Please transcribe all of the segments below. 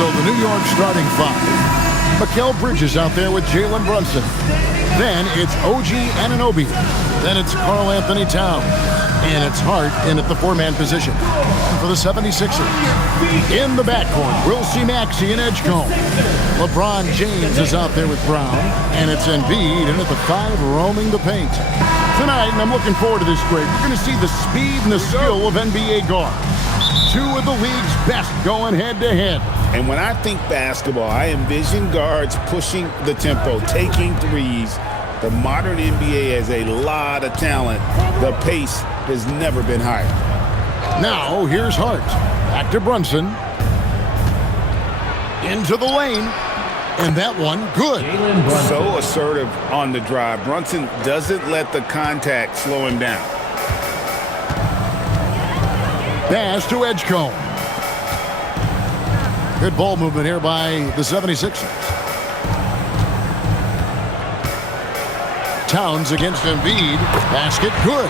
So the New York starting five. Mikal Bridges out there with Jalen Brunson. Then it's OG Anunoby. Then it's Karl Anthony Towns. And it's Hart in at the four-man position for the 76ers. In the backcourt, we'll see Maxey and Edgecombe. LeBron James is out there with Brown. And it's Embiid in at the five, roaming the paint. Tonight, and I'm looking forward to this break, we're going to see the speed and the skill of NBA guards. Two of the league's best going head-to-head. And when I think basketball, I envision guards pushing the tempo, taking threes. The modern NBA has a lot of talent. The pace has never been higher. Now, here's Hart. Back to Brunson. Into the lane. And that one, good. So assertive on the drive. Brunson doesn't let the contact slow him down. Pass to Edgecombe. Good ball movement here by the 76ers. Towns against Embiid. Basket, good.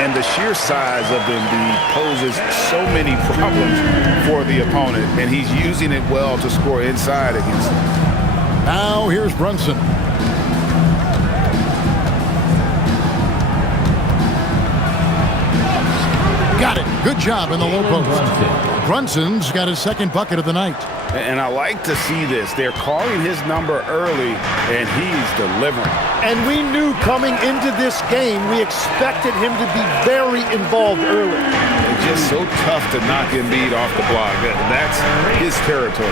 And the sheer size of Embiid poses so many problems for the opponent, and he's using it well to score inside against them. Now here's Brunson. Got it. Good job in the low post. Brunson's got his second bucket of the night. And I like to see this. They're calling his number early, and he's delivering. And we knew coming into this game, we expected him to be very involved early. It's just so tough to knock Embiid off the block. That's his territory.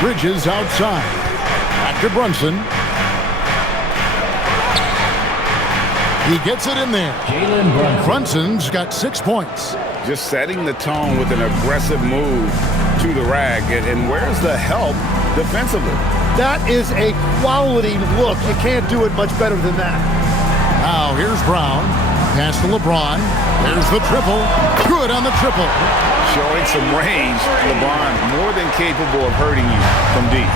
Bridges outside. Back to Brunson. He gets it in there. Brunson's got 6 points. Just setting the tone with an aggressive move to the rack. And where's the help defensively? That is a quality look. You can't do it much better than that. Now here's Brown. Pass to LeBron. There's the triple. Good on the triple. Showing some range. LeBron more than capable of hurting you from deep.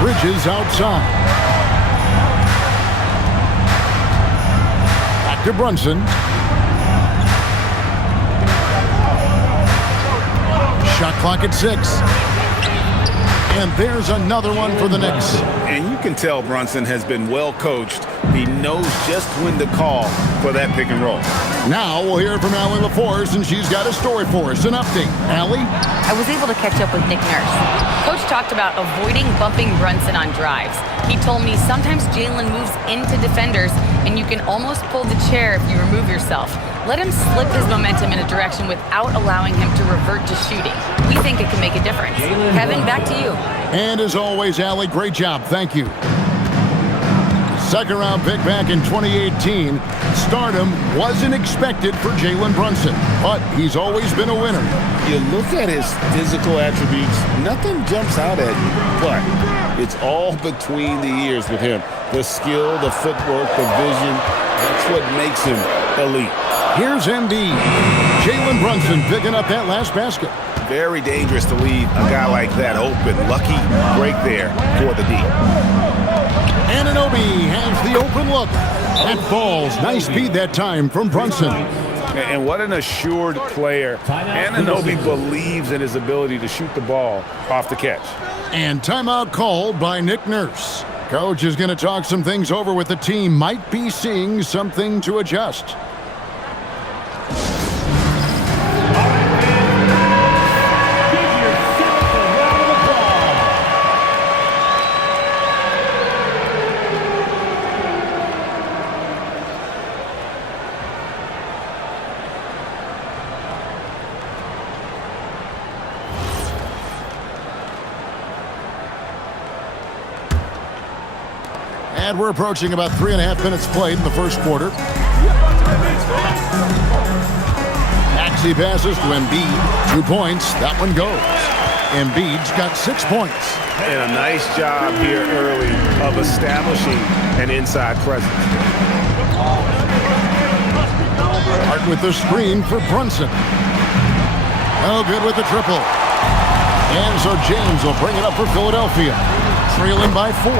Bridges outside. Back to Brunson. Shot clock at 6. And there's another one for the Knicks. And you can tell Brunson has been well coached. He knows just when to call for that pick and roll. Now we'll hear from Allie LaForce, and she's got a story for us. An update. Allie? I was able to catch up with Nick Nurse. Coach talked about avoiding bumping Brunson on drives. He told me sometimes Jalen moves into defenders, and you can almost pull the chair if you remove yourself. Let him slip his momentum in a direction without allowing him to revert to shooting. We think it can make a difference. Kevin, back to you. And as always, Allie, great job. Thank you. Second round pick back in 2018. Stardom wasn't expected for Jalen Brunson, but he's always been a winner. You look at his physical attributes, nothing jumps out at you, but it's all between the ears with him. The skill, the footwork, the vision, that's what makes him elite. Here's Embiid. Jalen Brunson picking up that last basket. Very dangerous to leave a guy like that open. Lucky break there for the D. Anunoby has the open look. That falls. Nice speed that time from Brunson. And what an assured player. Anunoby believes in his ability to shoot the ball off the catch. And timeout called by Nick Nurse. Coach is going to talk some things over with the team. Might be seeing something to adjust. And we're approaching about 3.5 minutes played in the first quarter. Maxey passes to Embiid. 2 points. That one goes. Embiid's got 6 points. And a nice job here early of establishing an inside presence. Hart with the screen for Brunson. Oh, good with the triple. And so James will bring it up for Philadelphia. Trailing by 4.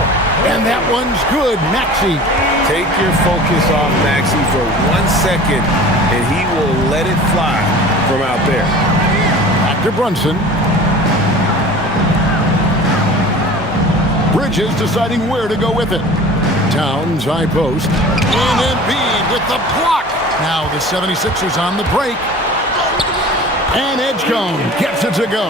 And that one's good. Maxey. Take your focus off Maxey for 1 second, and he will let it there. Back to Brunson. Bridges deciding where to go with it. Towns, high post. And Embiid with the block. Now the 76ers on the break. And Edgecombe gets it to go.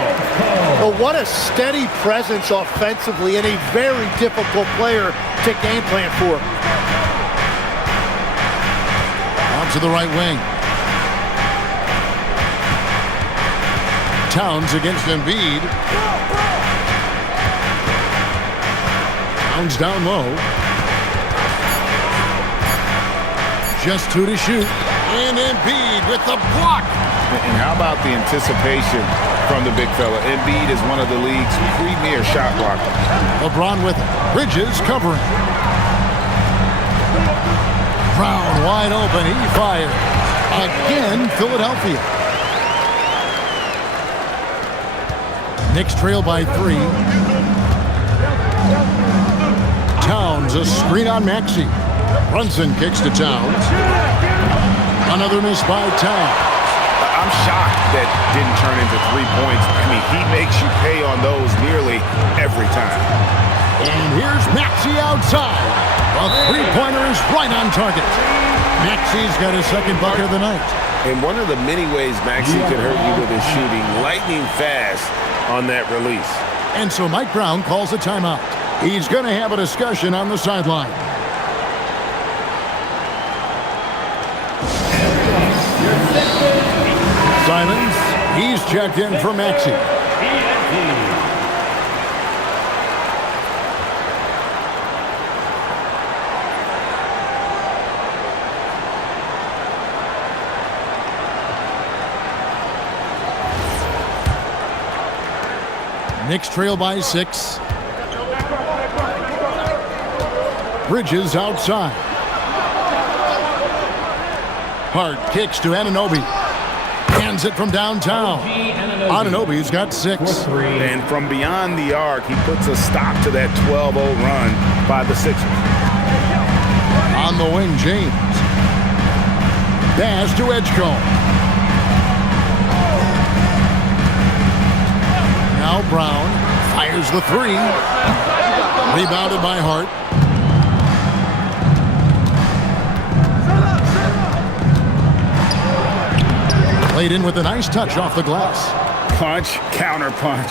Well, what a steady presence offensively and a very difficult player to game plan for. Out to the right wing. Towns against Embiid. Towns down low. Just 2 to shoot. And Embiid with the block. And how about the anticipation from the big fella? Embiid is one of the league's premier shot blockers. LeBron with it. Bridges covering. Brown wide open. He fired. Again, Philadelphia. Knicks trail by 3. Towns, a screen on Maxey. Brunson kicks to Towns. Another miss by Towns. I'm shocked that didn't turn into 3 points. I mean, he makes you pay on those nearly every time. And here's Maxey outside. A three-pointer is right on target. Maxey's got his second bucket of the night. And one of the many ways Maxey could hurt you with his shooting, lightning fast on that release. And so Mike Brown calls a timeout. He's going to have a discussion on the sideline. Simons, he's checked in for Maxey. Knicks trail by 6. Bridges outside. Hart kicks to Anunoby. Hands it from downtown. Anunoby's got 6. And from beyond the arc, he puts a stop to that 12-0 run by the Sixers. On the wing, James. Dash to Edgecombe. Now Brown fires the 3. Rebounded by Hart. Played in with a nice touch off the glass. Punch, counter punch.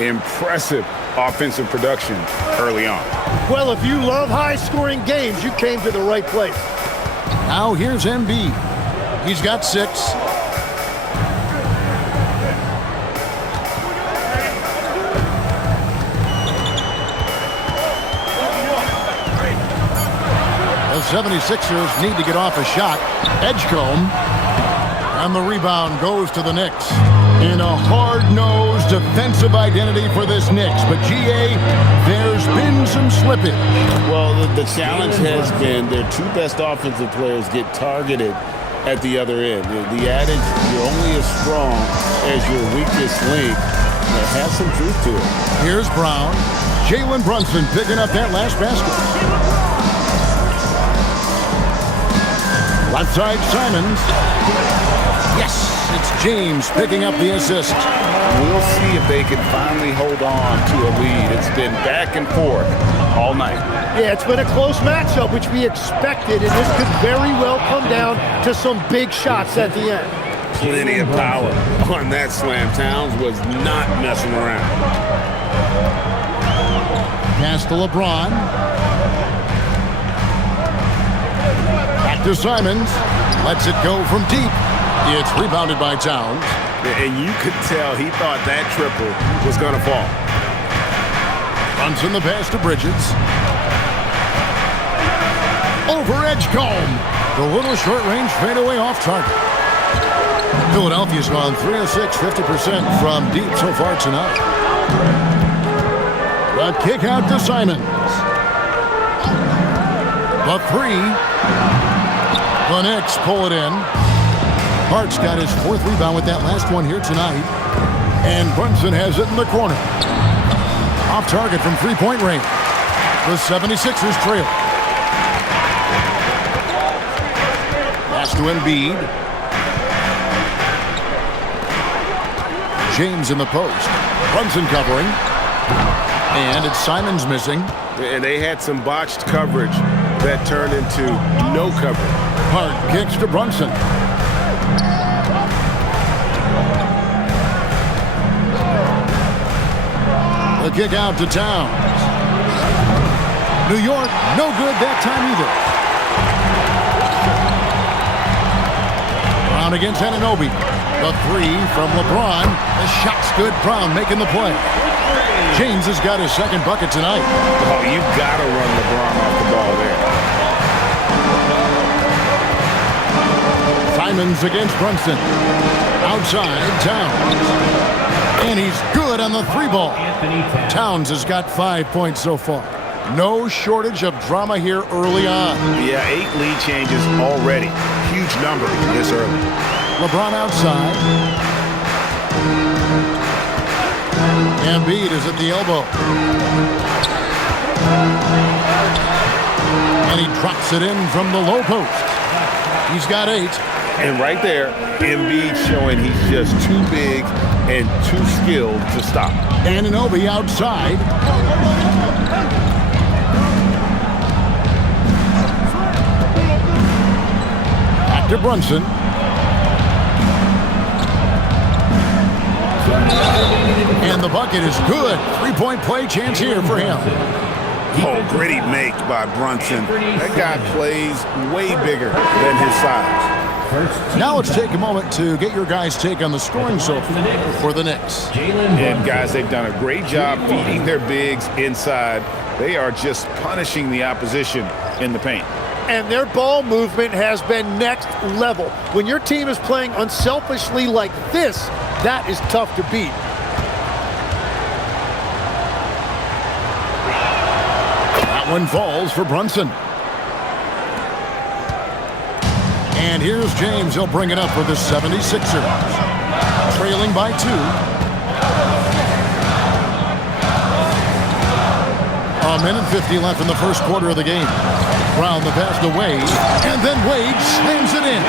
Impressive offensive production early on. Well, if you love high-scoring games, you came to the right place. Now here's Embiid. He's got 6. The 76ers need to get off a shot. Edgecombe. And the rebound goes to the Knicks. In a hard-nosed defensive identity for this Knicks. But, G.A., there's been some slippage. Well, the challenge has been their 2 best offensive players get targeted at the other end. The adage, you're only as strong as your weakest link, has some truth to it. Here's Brown. Jalen Brunson picking up that last basket. Left side, Simons. Yes, it's James picking up the assist. We'll see if they can finally hold on to a lead. It's been back and forth all night. Yeah, it's been a close matchup, which we expected, and this could very well come down to some big shots at the end. Plenty of power on that slam. Towns was not messing around. Pass to LeBron. Back to Simons. Lets it go from deep. It's rebounded by Towns. And you could tell he thought that triple was going to fall. Brunson the pass to Bridges. Over Edgecombe. The little short-range fadeaway off target. Philadelphia's gone 3 of 6, 50% from deep so far tonight. The kick out to Simons. The 3. The Knicks pull it in. Hart's got his 4th rebound with that last one here tonight. And Brunson has it in the corner. Off target from three-point range. The 76ers trail. Pass to Embiid. James in the post. Brunson covering. And it's Simons missing. And they had some botched coverage that turned into no coverage. Hart kicks to Brunson. The kick out to Towns. New York, no good that time either. Brown against Anunoby. The three from LeBron. The shot's good. Brown making the play. James has got his second bucket tonight. Oh, you've got to run LeBron off the ball there. Simons against Brunson. Outside, Towns. And he's good on the three ball. Towns has got 5 points so far. No shortage of drama here early on. Yeah, 8 lead changes already. Huge number this early. LeBron outside. Embiid is at the elbow. And he drops it in from the low post. He's got 8. And right there, Embiid showing he's just too big and too skilled to stop. Anunoby outside. Back to Brunson. And the bucket is good. 3-point play chance here for him. Oh, gritty make by Brunson. That guy plays way bigger than his size. Now let's take a moment to get your guys' take on the scoring so far for the Knicks. And guys, they've done a great job feeding their bigs inside. They are just punishing the opposition in the paint. And their ball movement has been next level. When your team is playing unselfishly like this, that is tough to beat. That one falls for Brunson. And here's James. He'll bring it up for the 76ers. Trailing by 2. A minute 50 left in the first quarter of the game. Brown the pass to Wade. And then Wade slams it in.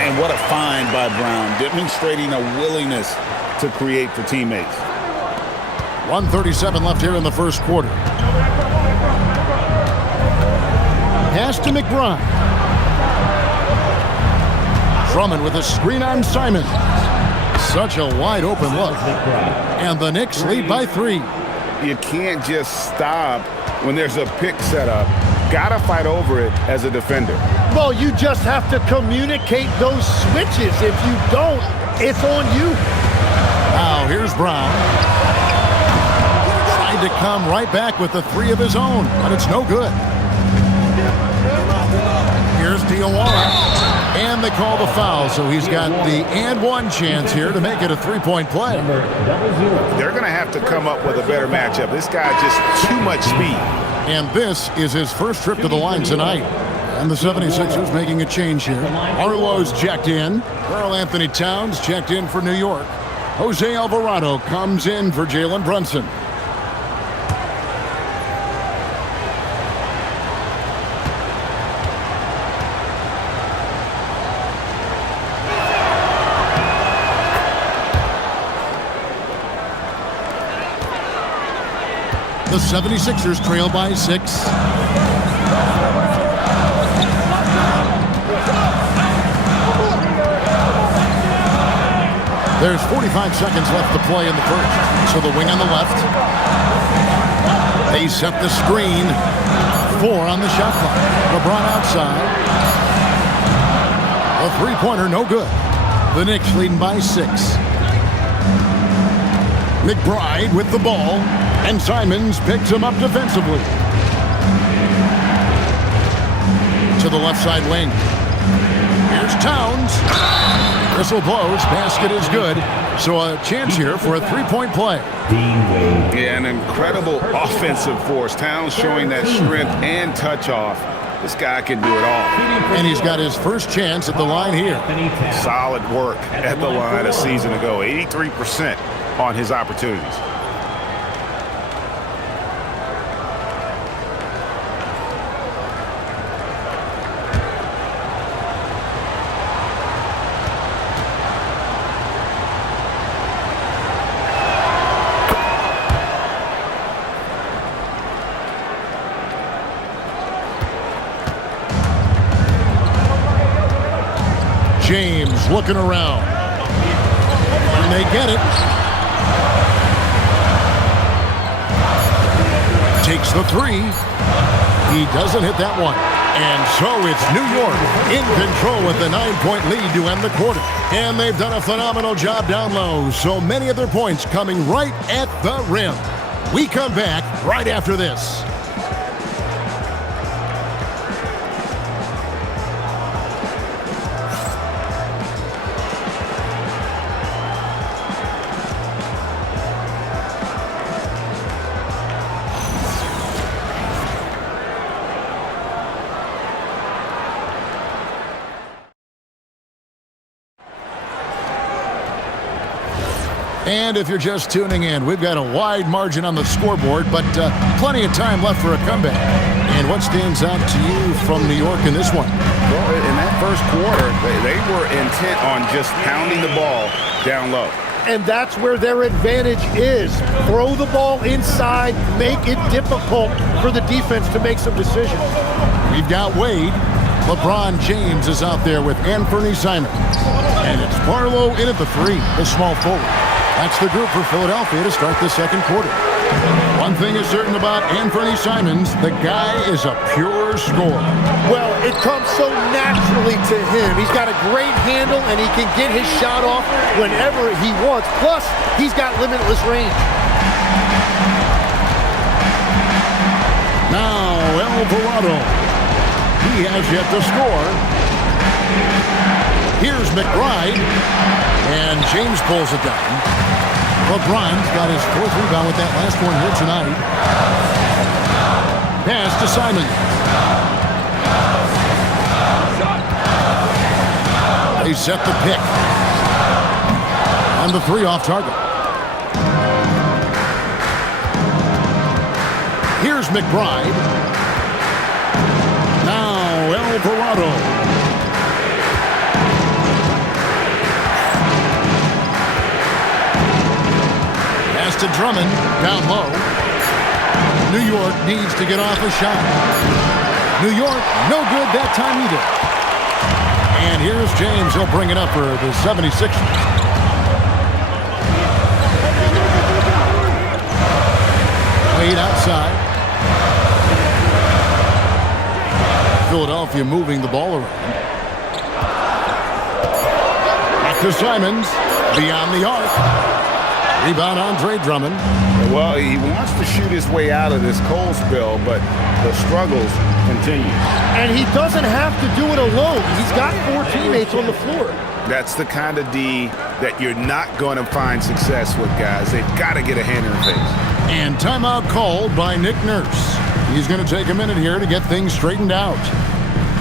And what a find by Brown, demonstrating a willingness to create for teammates. 1:37 left here in the first quarter. Pass to McBride. Drummond with a screen on Simon. Such a wide open look. And the Knicks lead by 3. You can't just stop when there's a pick set up. Gotta fight over it as a defender. Well, you just have to communicate those switches. If you don't, it's on you. Now here's Brown. Tried to come right back with the 3 of his own, but it's no good. Here's Diawara. And they call the foul, so he's got the and one chance here to make it a 3-point play. They're going to have to come up with a better matchup. This guy just too much speed. And this is his first trip to the line tonight. And the 76ers making a change here. Arlo's checked in. Karl Anthony Towns checked in for New York. Jose Alvarado comes in for Jalen Brunson. The 76ers trail by 6. There's 45 seconds left to play in the first. So the wing on the left. They set the screen. 4 on the shot clock. LeBron outside. A three-pointer, no good. The Knicks leading by 6. McBride with the ball. And Simons picks him up defensively. To the left side wing. Here's Towns. Whistle blows. Basket is good. So a chance here for a 3-point play. Yeah, an incredible offensive force. Towns showing that strength and touch off. This guy can do it all. And he's got his first chance at the line here. Solid work at the line a season ago. 83% on his opportunities. James looking around. And they get it. Takes the three. He doesn't hit that one. And so it's New York in control with the 9-point lead to end the quarter. And they've done a phenomenal job down low. So many of their points coming right at the rim. We come back right after this. And if you're just tuning in, we've got a wide margin on the scoreboard, but plenty of time left for a comeback. And what stands out to you from New York in this one? Well, in that first quarter, they were intent on just pounding the ball down low. And that's where their advantage is. Throw the ball inside, make it difficult for the defense to make some decisions. We've got Wade. LeBron James is out there with Anthony Simons. And it's Barlow in at the three, the small forward. That's the group for Philadelphia to start the second quarter. One thing is certain about Anthony Simons, the guy is a pure scorer. Well, it comes so naturally to him. He's got a great handle, and he can get his shot off whenever he wants. Plus, he's got limitless range. Now, Alvarado. He has yet to score. Here's McBride, and James pulls it down. LeBron's got his fourth rebound with that last one here tonight. Pass to Simon. They set the pick. And the three off target. Here's McBride. Now Alvarado. To Drummond, down low. New York needs to get off a shot. New York, no good that time either. And here's James. He'll bring it up for the 76ers. Played outside. Philadelphia moving the ball around. Back to Simons. Beyond the arc. Rebound, Andre Drummond. Well, he wants to shoot his way out of this cold spell, but the struggles continue. And he doesn't have to do it alone. He's got 4 teammates on the floor. That's the kind of D that you're not going to find success with, guys. They've got to get a hand in the face. And timeout called by Nick Nurse. He's going to take a minute here to get things straightened out.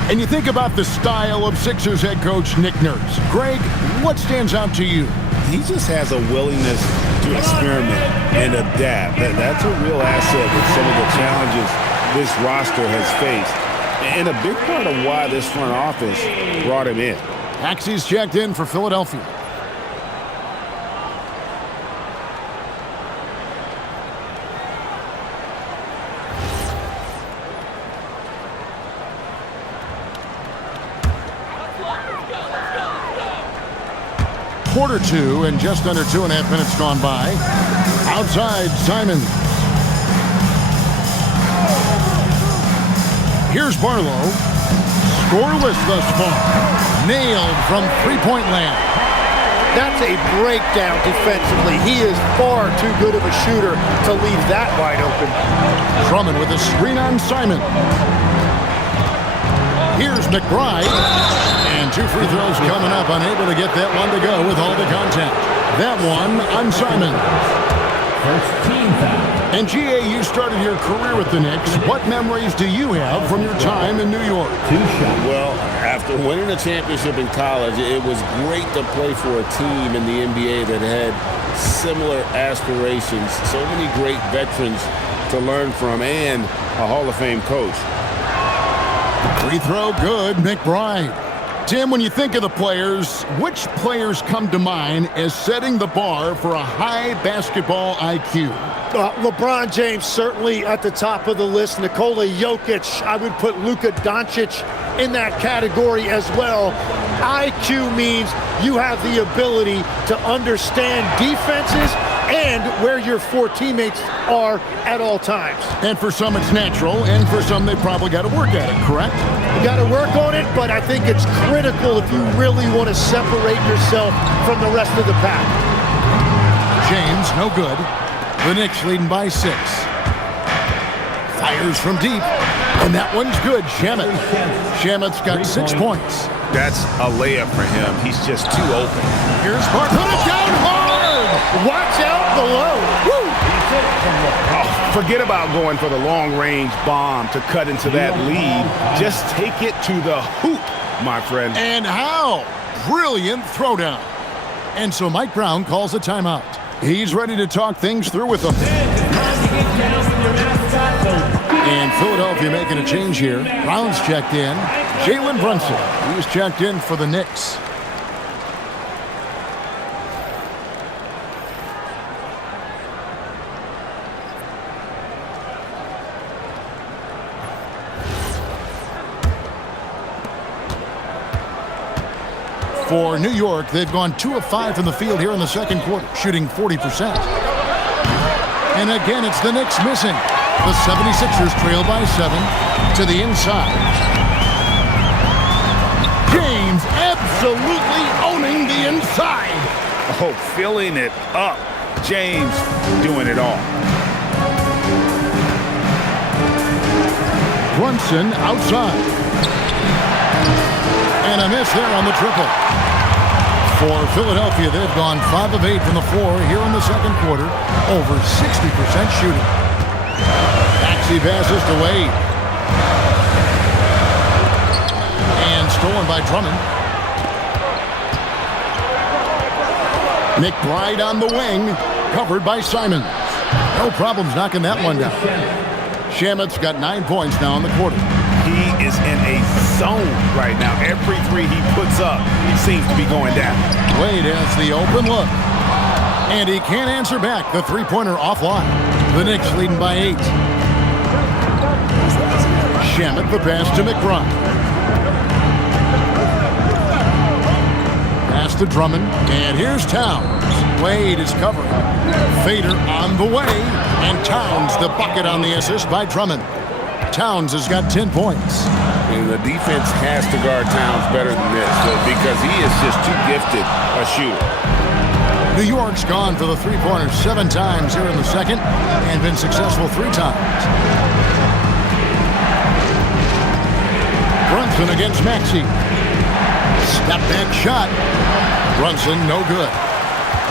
And you think about the style of Sixers head coach Nick Nurse. Greg, what stands out to you? He just has a willingness to experiment and adapt. That's a real asset with some of the challenges this roster has faced. And a big part of why this front office brought him in. Taxi's checked in for Philadelphia. Quarter two and just under 2.5 minutes gone by. Outside, Simons. Here's Barlow. Scoreless thus far. Nailed from three-point land. That's a breakdown defensively. He is far too good of a shooter to leave that wide open. Drummond with a screen on Simon. Here's McBride. And 2 free throws coming up. Unable to get that one to go with all the contact. That one on Simon. First team foul. And G.A., you started your career with the Knicks. What memories do you have from your time in New York? 2 shots. Well, after winning a championship in college, it was great to play for a team in the NBA that had similar aspirations. So many great veterans to learn from and a Hall of Fame coach. Free throw good, McBride. Tim, when you think of the players, which players come to mind as setting the bar for a high basketball IQ? LeBron James certainly at the top of the list. Nikola Jokic, I would put Luka Doncic in that category as well. IQ means you have the ability to understand defenses and where your four teammates are at all times. And for some, it's natural, and for some, they probably got to work at it, correct? You got to work on it, but I think it's critical if you really want to separate yourself from the rest of the pack. James, no good. The Knicks leading by 6. Fires from deep, and that one's good. Shamet's got 6 points. That's a layup for him. He's just too open. Here's Mark. Put it down hard! Watch out below. Woo! Oh, forget about going for the long-range bomb to cut into that lead. Just take it to the hoop, my friend. And how? Brilliant throwdown. And so Mike Brown calls a timeout. He's ready to talk things through with them. And Philadelphia making a change here. Brown's checked in. Jalen Brunson, he's checked in for the Knicks. For New York, they've gone 2 of 5 from the field here in the second quarter, shooting 40%. And again, it's the Knicks missing. The 76ers trail by 7 to the inside. James absolutely owning the inside. Oh, filling it up. James doing it all. Brunson outside. And a miss there on the triple. For Philadelphia, they've gone 5 of 8 from the floor here in the second quarter. Over 60% shooting. Maxey passes to Wade. And stolen by Drummond. McBride on the wing. Covered by Simons. No problems knocking that one down. Shamet's got 9 points now in the quarter. He is in a zone right now. Every three he puts up seems to be going down. Wade has the open look. And he can't answer back. The three-pointer offline. The Knicks leading by 8. Shamet the pass to McBride. Pass to Drummond. And here's Towns. Wade is covering. Fader on the way. And Towns the bucket on the assist by Drummond. Towns has got 10 points. And the defense has to guard Towns better than this because he is just too gifted a shooter. New York's gone for the three-pointer 7 times here in the second and been successful 3 times. Brunson against Maxey. Step back shot. Brunson no good.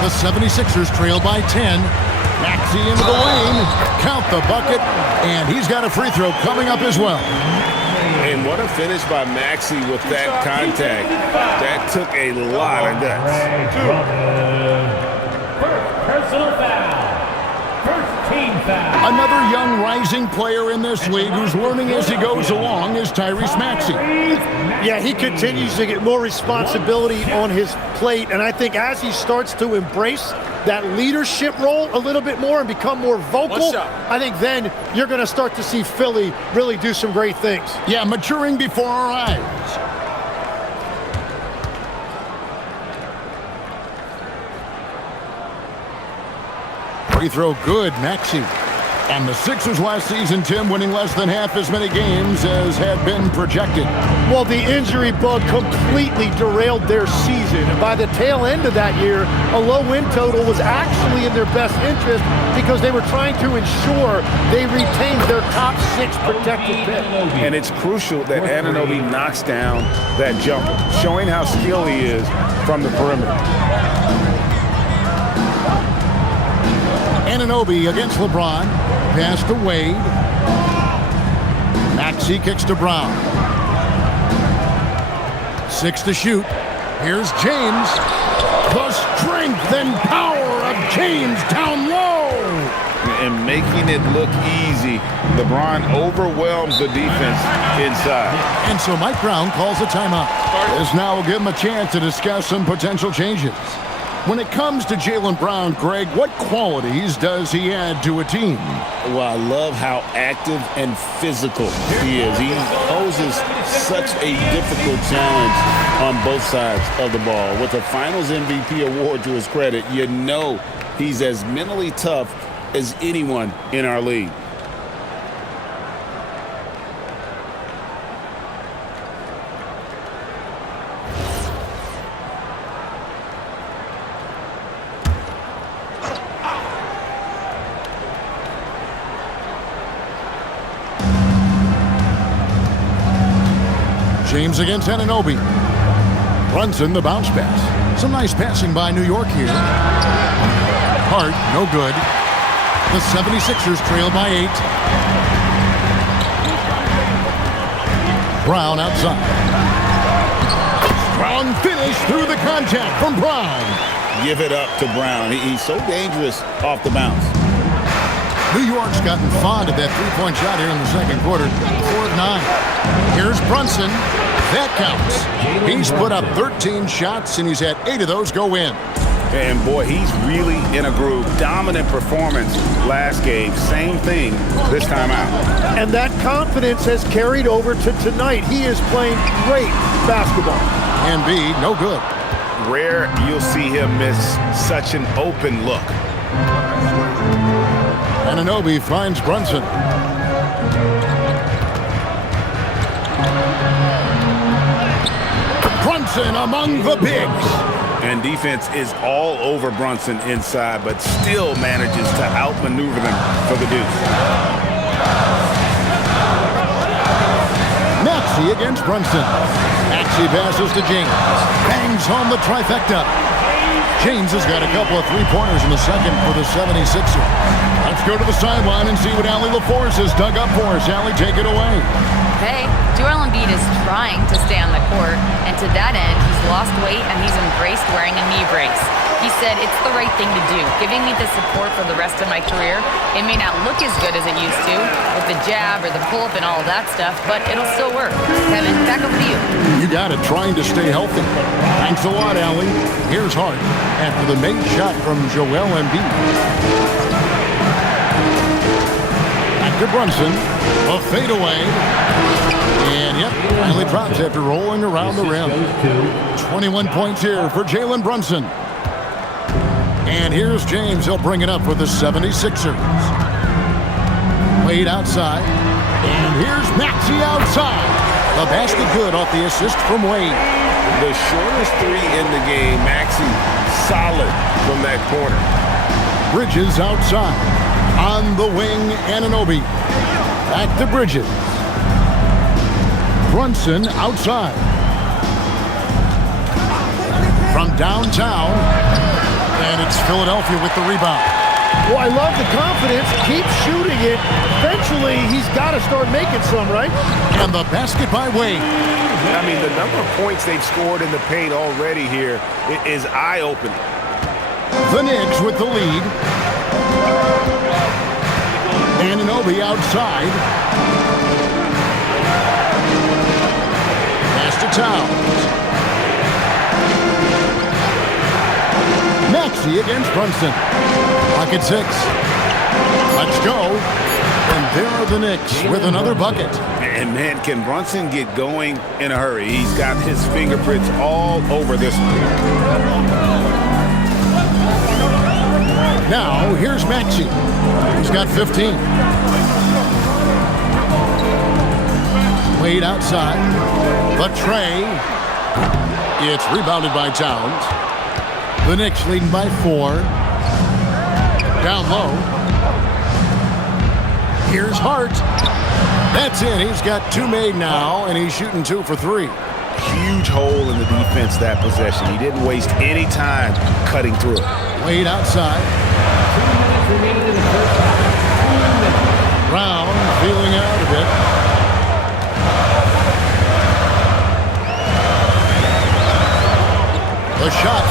The 76ers trail by 10. Maxey into the lane, count the bucket, and he's got a free throw coming up as well. And what a finish by Maxey with that contact. That took a lot of guts. Personal foul. First team foul. Another young rising player in this league who's learning as he goes along is Tyrese Maxey. Yeah, he continues to get more responsibility on his plate, and I think as he starts to embrace that leadership role a little bit more and become more vocal, I think then you're going to start to see Philly really do some great things. Yeah, maturing before our eyes. Free throw good, Maxey. And the Sixers last season, Tim, winning less than half as many games as had been projected. Well, the injury bug completely derailed their season. And by the tail end of that year, a low win total was actually in their best interest because they were trying to ensure they retained their top 6 protected pick. And it's crucial that Anunoby knocks down that jumper, showing how skilled he is from the perimeter. Anunoby against LeBron. Pass to Wade. Maxey kicks to Brown. 6 to shoot. Here's James. The strength and power of James down low. And making it look easy. LeBron overwhelms the defense inside. And so Mike Brown calls a timeout. This now will give him a chance to discuss some potential changes. When it comes to Jaylen Brown, Greg, what qualities does he add to a team? Well, I love how active and physical he is. He poses such a difficult challenge on both sides of the ball. With a Finals MVP award to his credit, you know he's as mentally tough as anyone in our league. James against Anunoby. Brunson, the bounce pass. Some nice passing by New York here. Hart, no good. The 76ers trail by 8. Brown outside. Strong finish through the contact from Brown. Give it up to Brown. He's so dangerous off the bounce. New York's gotten fond of that three-point shot here in the second quarter. 4 of 9. Here's Brunson. That counts. He's put up 13 shots, and he's had 8 of those go in. And, boy, he's really in a groove. Dominant performance last game. Same thing this time out. And that confidence has carried over to tonight. He is playing great basketball. And B, no good. Rare you'll see him miss such an open look. Anunoby finds Brunson. Brunson among the bigs. And defense is all over Brunson inside, but still manages to outmaneuver them for the deuce. Maxey against Brunson. Maxey passes to James. Bangs home the trifecta. James has got a couple of three-pointers in the second for the 76ers. Let's go to the sideline and see what Allie LaForce has dug up for us. Allie, take it away. Okay, Joel Embiid is trying to stay on the court, and to that end, he's lost weight and he's embraced wearing a knee brace. He said it's the right thing to do, giving me the support for the rest of my career. It may not look as good as it used to, with the jab or the pull-up and all that stuff, but it'll still work. Kevin, back over to you. You got it, trying to stay healthy. Thanks a lot, Allie. Here's Hart after the made shot from Joel Embiid. Back to Brunson. A fadeaway. And, yep, finally drops after rolling around the rim. 21 points here for Jalen Brunson. And here's James. He'll bring it up for the 76ers. Wade outside. And here's Maxey outside. The basket good off the assist from Wade. The shortest three in the game. Maxey solid from that corner. Bridges outside. On the wing, Anunoby. Back to Bridges. Brunson outside. From downtown. And it's Philadelphia with the rebound. Well, I love the confidence. Keep shooting it. Eventually, he's got to start making some, right? And the basket by Wade. I mean, the number of points they've scored in the paint already here is eye-opening. The Knicks with the lead. Anunoby outside. Pass to Towns. Maxey against Brunson. Pocket 6. Let's go. And there are the Knicks with another bucket. And, man, can Brunson get going in a hurry? He's got his fingerprints all over this one. Now, here's Maxey. He's got 15. Wade outside. The tray. It's rebounded by Towns. The Knicks leading by 4. Down low. Here's Hart. That's in. He's got 2 made now, and he's shooting 2 for 3. Huge hole in the defense that possession. He didn't waste any time cutting through it. Wade outside. 2 minutes remaining in the first half. 2 minutes. Brown feeling out a bit. The shot.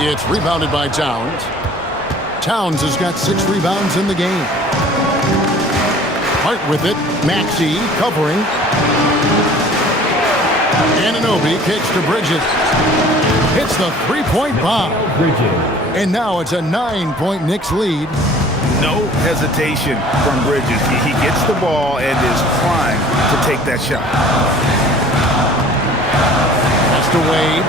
It's rebounded by Towns. Towns has got 6 rebounds in the game. Hart with it. Maxey covering. Anunoby kicks to Bridges. hits the three-point bomb. And now it's a 9-point Knicks lead. No hesitation from Bridges. He gets the ball and is primed to take that shot. Pass to Wade.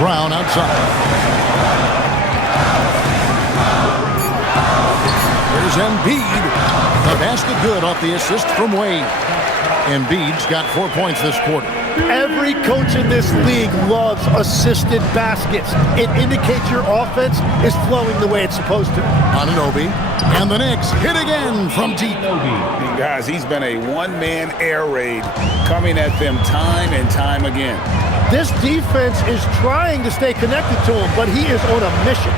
Brown outside. Here's Embiid. The basket good off the assist from Wade. Embiid's got 4 points this quarter. Every coach in this league loves assisted baskets. It indicates your offense is flowing the way it's supposed to. Anunoby. And the Knicks hit again from deep. Guys, he's been a one-man air raid coming at them time and time again. This defense is trying to stay connected to him, but he is on a mission.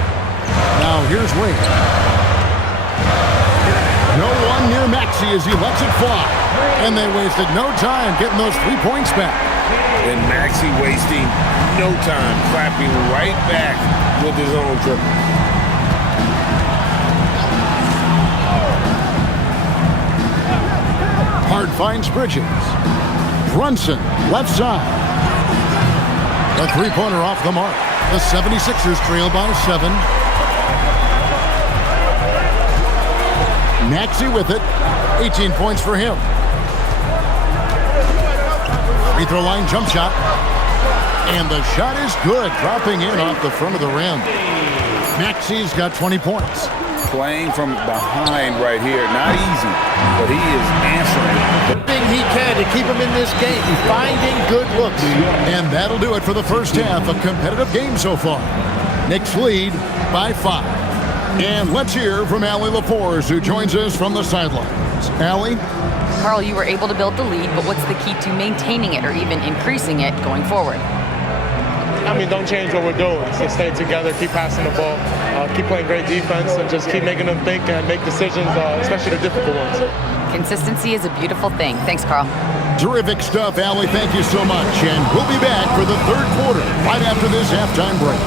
Now here's Wade. No one near Maxey as he lets it fly. And they wasted no time getting those 3 points back. And Maxey wasting no time, clapping right back with his own triple. Hard finds Bridges. Brunson, left side. A three-pointer off the mark. The 76ers trail by 7. Maxey with it. 18 points for him. Free throw line jump shot. And the shot is good, dropping in off the front of the rim. Maxey's got 20 points. Playing from behind right here. Not easy, but he is answering. Thing he can to keep him in this game, finding good looks. And that'll do it for the first half. A competitive game so far. Knicks lead by 5. And let's hear from Allie LaForce, who joins us from the sidelines. Allie? Carl, you were able to build the lead, but what's the key to maintaining it or even increasing it going forward? I mean, don't change what we're doing. So stay together, keep passing the ball, keep playing great defense, and just keep making them think and make decisions, especially the difficult ones. Consistency is a beautiful thing. Thanks, Carl. Terrific stuff, Allie. Thank you so much. And we'll be back for the third quarter right after this halftime break.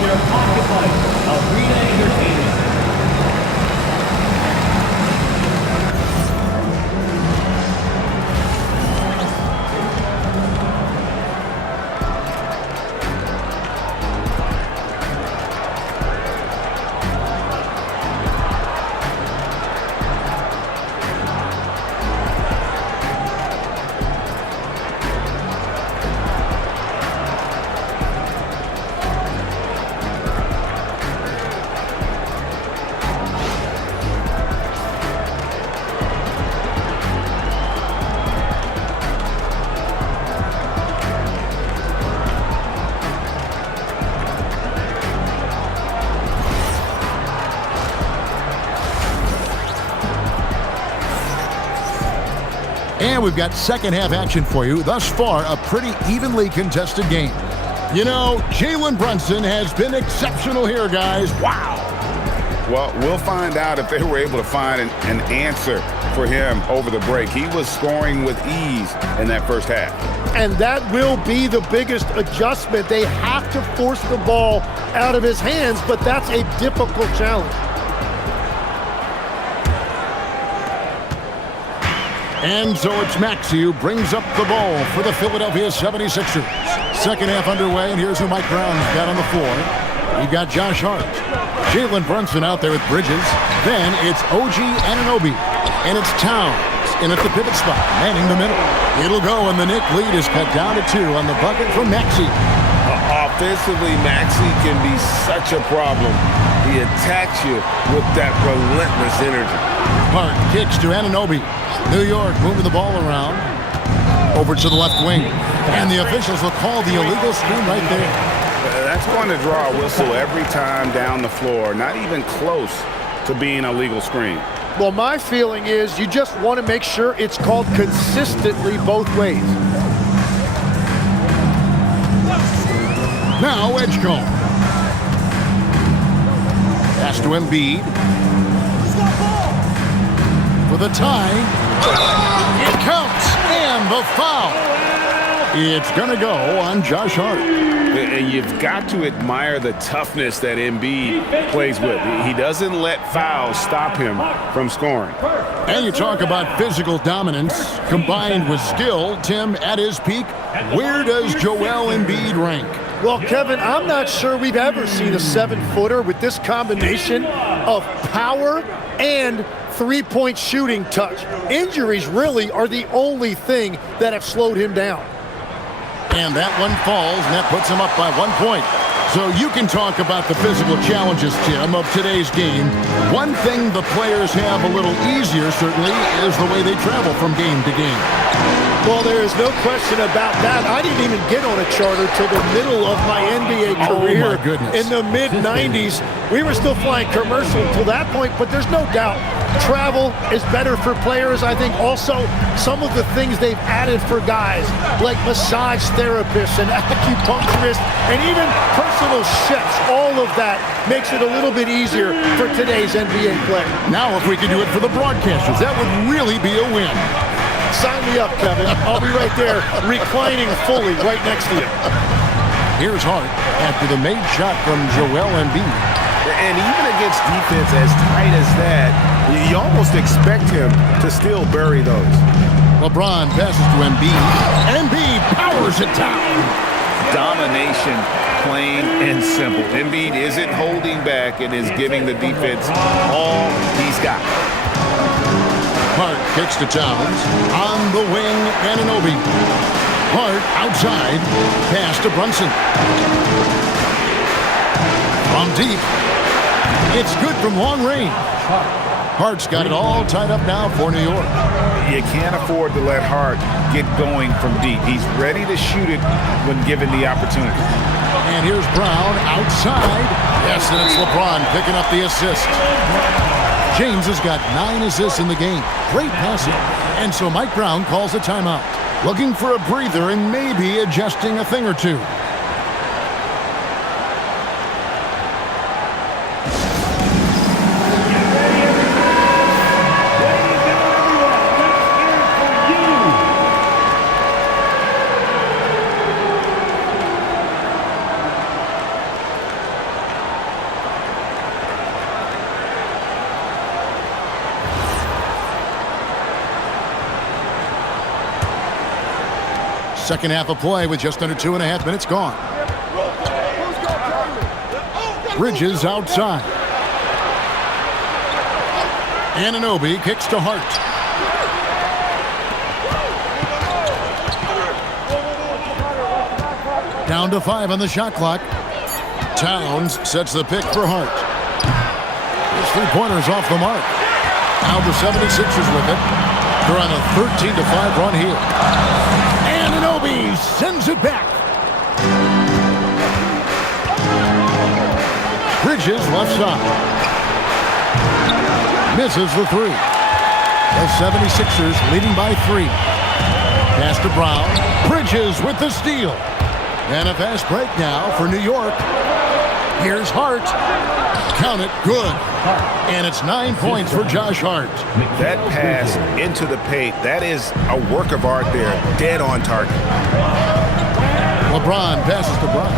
And we've got second half action for you. Thus far, a pretty evenly contested game. You know, Jalen Brunson has been exceptional here, guys. Wow. Well, we'll find out if they were able to find an answer for him over the break. He was scoring with ease in that first half. And that will be the biggest adjustment. They have to force the ball out of his hands, but that's a difficult challenge. And so it's Maxey who brings up the ball for the Philadelphia 76ers. Second half underway, and here's who Mike Brown's got on the floor. You've got Josh Hart. Jalen Brunson out there with Bridges. Then it's OG Anunoby. And it's Towns in at the pivot spot, manning the middle. It'll go, and the Knicks lead is cut down to 2 on the bucket from Maxey. Offensively, Maxey can be such a problem. He attacks you with that relentless energy. Hart kicks to Anunoby. New York moving the ball around. Over to the left wing. And the officials will call the illegal screen right there. That's going to draw a whistle every time down the floor. Not even close to being a legal screen. Well, my feeling is you just want to make sure it's called consistently both ways. Now Edgecombe. Pass to Embiid. For the tie. It counts. And the foul. It's going to go on Josh Hart. And you've got to admire the toughness that Embiid plays with. He doesn't let fouls stop him from scoring. And you talk about physical dominance combined with skill. Tim, at his peak, Where does Joel Embiid rank? Well, Kevin, I'm not sure we've ever seen a 7-footer with this combination of power and three-point shooting touch. Injuries really are the only thing that have slowed him down. And that one falls, and that puts him up by 1 point. So you can talk about the physical challenges, Tim, of today's game. One thing the players have a little easier, certainly, is the way they travel from game to game. Well, there is no question about that. I didn't even get on a charter till the middle of my NBA career. Oh, my goodness. In the mid-90s. We were still flying commercial until that point, but there's no doubt travel is better for players. I think also some of the things they've added for guys, like massage therapists and acupuncturists and even personal chefs, all of that makes it a little bit easier for today's NBA player. Now, if we could do it for the broadcasters, that would really be a win. Sign me up, Kevin. I'll be right there reclining fully right next to you. Here's Hart after the made shot from Joel Embiid. And even against defense as tight as that, you almost expect him to still bury those. LeBron passes to Embiid. Embiid powers it down. Domination, plain and simple. Embiid isn't holding back and is giving the defense all he's got. Hart kicks to Towns. On the wing, Anunoby. Hart outside. Pass to Brunson. From deep. It's good from long range. Hart's got it all tied up now for New York. You can't afford to let Hart get going from deep. He's ready to shoot it when given the opportunity. And here's Brown outside. Yes, and it's LeBron picking up the assist. James has got 9 assists in the game. Great passing. And so Mike Brown calls a timeout. Looking for a breather and maybe adjusting a thing or two. Second half of play with just under 2.5 minutes gone. Bridges outside. Anunoby kicks to Hart. Down to 5 on the shot clock. Towns sets the pick for Hart. His three-pointer's off the mark. Now the 76ers with it. They're on a 13-5 run here. Anunoby sends it back. Bridges left side. Misses the three. The 76ers leading by 3. Pass to Brown. Bridges with the steal. And a fast break now for New York. Here's Hart. Count it, good. And it's 9 points for Josh Hart. That pass into the paint, that is a work of art there. Dead on target. LeBron passes to Brown.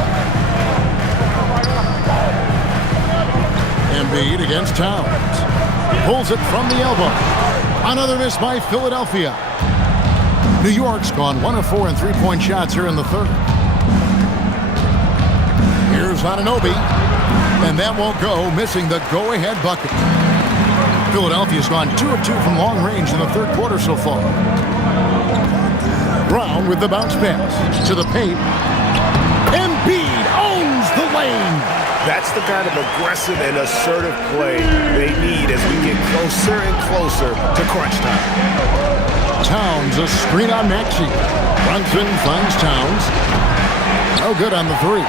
Embiid against Towns. Pulls it from the elbow. Another miss by Philadelphia. New York's gone 1 of 4 in three-point shots here in the third. Here's Anunoby. And that won't go, missing the go-ahead bucket. Philadelphia's gone 2 of 2 from long range in the third quarter so far. Brown with the bounce pass to the paint. Embiid owns the lane. That's the kind of aggressive and assertive play they need as we get closer and closer to crunch time. Towns, a screen on Maxey. Brunson finds Towns. No good on the 3.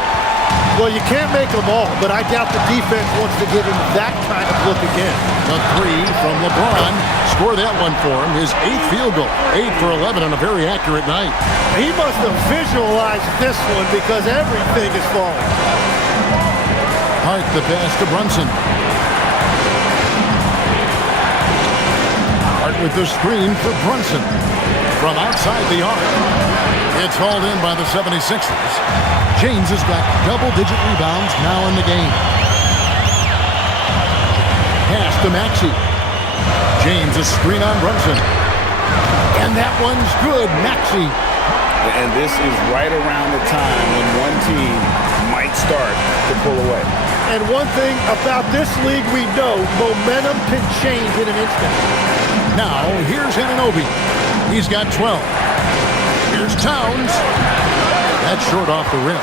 Well, you can't make them all, but I doubt the defense wants to give him that kind of look again. The 3 from LeBron. Score that one for him. His 8th field goal. 8 for 11 on a very accurate night. He must have visualized this one because everything is falling. Hart the pass to Brunson. Hart with the screen for Brunson. From outside the arc. It's hauled in by the 76ers. James has got double-digit rebounds now in the game. Pass to Maxey. James a screen on Brunson. And that one's good. Maxey And this is right around the time when one team might start to pull away. And one thing about this league we know, momentum can change in an instant. Now, here's Anunoby. He's got 12. Here's Towns. That's short off the rim.